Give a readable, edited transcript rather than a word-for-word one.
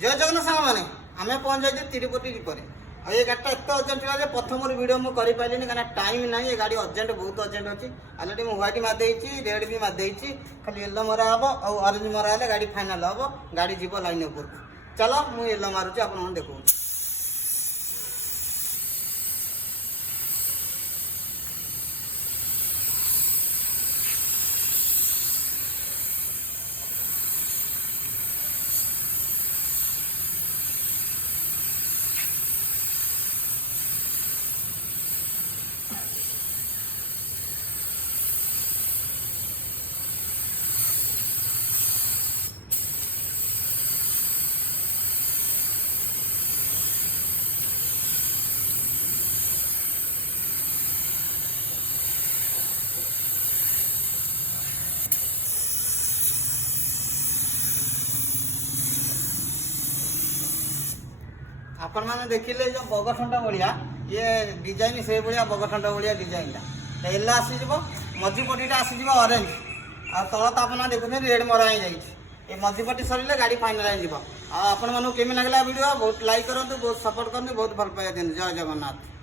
जय जगन्नाथ साग मैंने आम पहुंच जाए तिरुपति पर ये गाड़ी एत अर्जेंट था प्रथम वीडियो मुझे करें कहीं टाइम ना ये गाड़ी अर्जेंट बहुत अर्जेंट अच्छी अलरेडी मुझे ह्वाइट मारिदेची रेड भी मारिदेची खाली येलो मरा हम और ऑरेंज मरा है गाड़ी फाइनाल हम गाड़ी जीव लाइन ऊपर चलो मुझे येलो मारुची आप देखो आपण मैंने देखिले जो बगठंडा भाया ये डिजाइन से भाया बगठंडा भाया डिजाइन एला आसीज मझीपटा आसीज ऑरेंज आ तल तो आप देखुन रेड मरा ही जाइए मझीपटी सर गाड़ी फाइनाल आप केमी लगला वीडियो बहुत लाइक करूँ बहुत सपोर्ट करते बहुत भल पाए दिन जय जगन्नाथ।